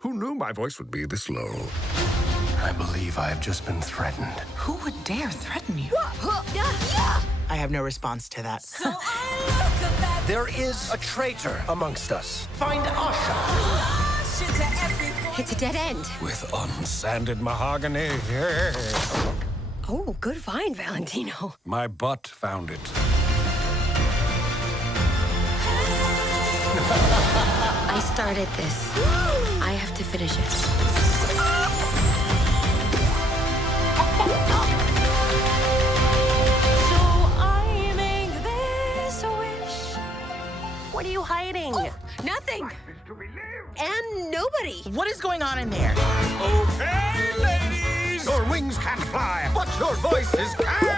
Who knew my voice would be this low? I believe I have just been threatened. Who would dare threaten you? I have no response to that. There is a traitor amongst us. Find Asha. It's a dead end. With unsanded mahogany. Oh, good find, Valentino. My butt found it. I started this. I have to finish it. So I make this wish. What are you hiding? Nothing. And nobody. What is going on in there? Okay, ladies! Your wings can't fly, but your voices can!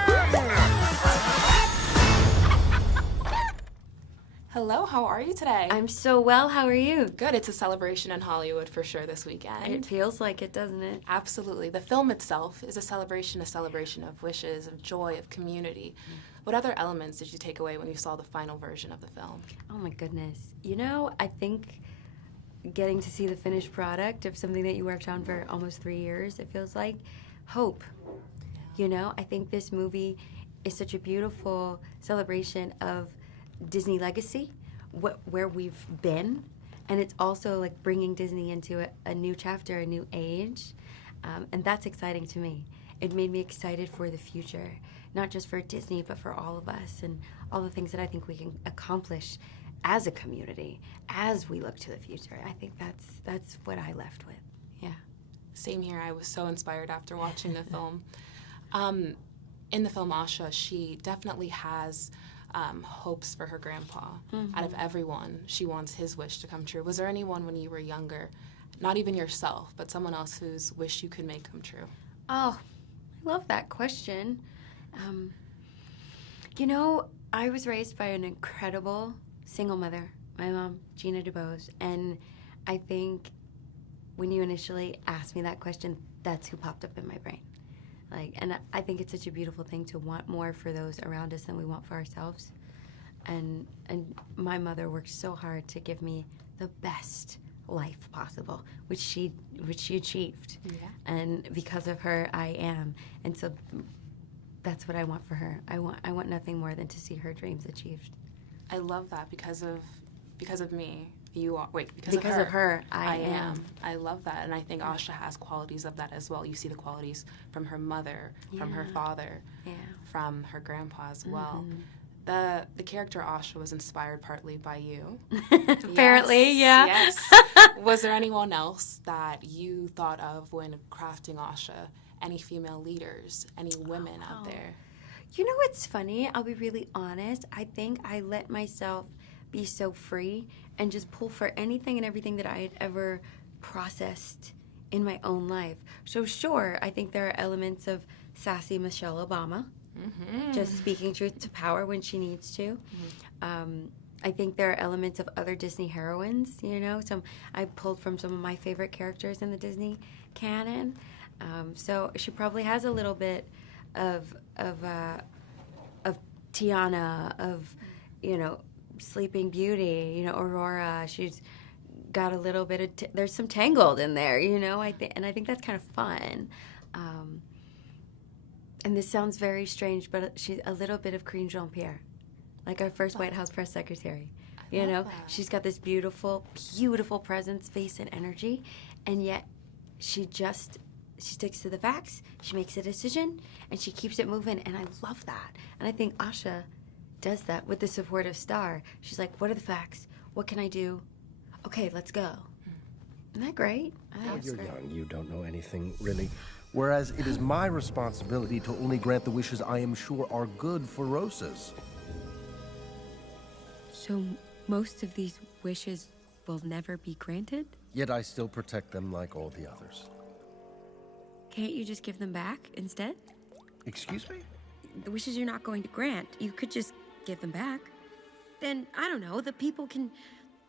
Hello, how are you today? I'm so well. How are you? Good. It's a celebration in Hollywood for sure this weekend. It feels like it, doesn't it? Absolutely. The film itself is a celebration of wishes, of joy, of community. What other elements did you take away when you saw the final version of the film? Oh my goodness. You know, I think getting to see the finished product of something that you worked on for almost 3 years, it feels like hope. You know, I think this movie is such a beautiful celebration of Disney legacy, where we've been, and it's also like bringing Disney into a new chapter, a new age, and that's exciting to me. It made me excited for the future, not just for Disney, but for all of us and all the things that I think we can accomplish as a community as we look to the future. I think that's what I left with. Yeah. Same here. I was so inspired after watching the film. In the film Asha, she definitely has hopes for her grandpa. Out of everyone, she wants his wish to come true. Was there anyone when you were younger, not even yourself, but someone else whose wish you could make come true? Oh, I love that question. You know, I was raised by an incredible single mother, my mom, Gina DeBose, and I think when you initially asked me that question, that's who popped up in my brain. And I think it's such a beautiful thing to want more for those around us than we want for ourselves. And my mother worked so hard to give me the best life possible, which she achieved. Yeah. And because of her, I am. And so that's what I want for her. I want nothing more than to see her dreams achieved. I love that because of me. You are because of her. I am. I love that, and I think Asha has qualities of that as well. You see the qualities from her mother, from her father, from her grandpa as well. The character Asha was inspired partly by you. Apparently, yes. Was there anyone else that you thought of when crafting Asha? Any female leaders? Any women out there? You know what's funny? I'll be really honest. I think I let myself be so free and just pull for anything and everything that I had ever processed in my own life. So sure, I think there are elements of sassy Michelle Obama, just speaking truth to power when she needs to. I think there are elements of other Disney heroines, you know. I pulled from some of my favorite characters in the Disney canon. So she probably has a little bit of Tiana, of, you know, Sleeping Beauty, you know, Aurora. She's got a little bit of there's some Tangled in there, you know. I think that's kind of fun. And this sounds very strange, but she's a little bit of Queen Jean-Pierre, like our first White House press secretary. You know, she's got this beautiful, beautiful presence, face, and energy, and yet she sticks to the facts. She makes a decision, and she keeps it moving, and I love that. And I think Asha does that with the supportive star. She's like, what are the facts? What can I do? Okay, let's go. Isn't that great? You're young. You don't know anything, really. Whereas it is my responsibility to only grant the wishes I am sure are good for Rosas. So most of these wishes will never be granted? Yet I still protect them like all the others. Can't you just give them back instead? Excuse me? The wishes you're not going to grant, you could just give them back. Then, I don't know, the people can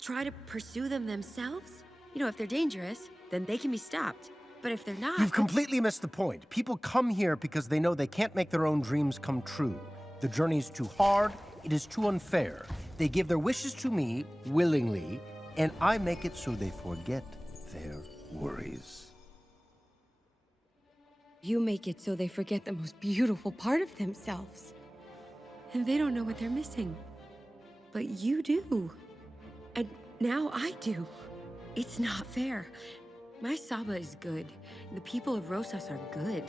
try to pursue them themselves. You know, if they're dangerous, then they can be stopped. But if they're not... You've completely missed the point. People come here because they know they can't make their own dreams come true. The journey is too hard, it is too unfair. They give their wishes to me, willingly, and I make it so they forget their worries. You make it so they forget the most beautiful part of themselves. And they don't know what they're missing. But you do. And now I do. It's not fair. My Saba is good. The people of Rosas are good.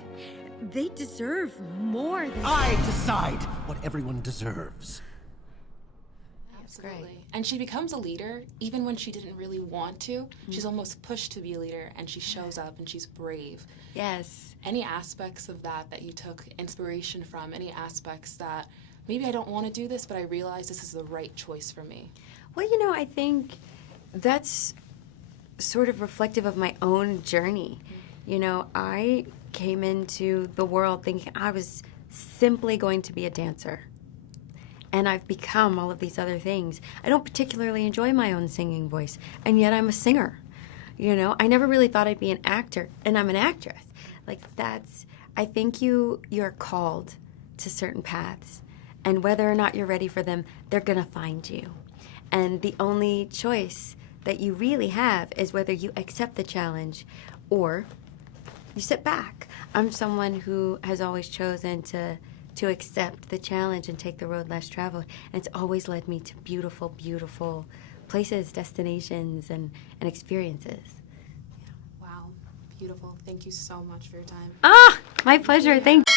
They deserve more than... I decide what everyone deserves. Absolutely. And she becomes a leader even when she didn't really want to. She's almost pushed to be a leader, and she shows up and she's brave. Yes. Any aspects of that you took inspiration from? Any aspects that maybe I don't want to do this, but I realize this is the right choice for me? Well, I think that's sort of reflective of my own journey. I came into the world thinking I was simply going to be a dancer. And I've become all of these other things. I don't particularly enjoy my own singing voice, and yet I'm a singer. I never really thought I'd be an actor, and I'm an actress. I think you're called to certain paths, and whether or not you're ready for them, they're gonna find you. And the only choice that you really have is whether you accept the challenge or you sit back. I'm someone who has always chosen to accept the challenge and take the road less traveled. And it's always led me to beautiful, beautiful places, destinations, and experiences. Wow, beautiful. Thank you so much for your time. My pleasure. Thank you.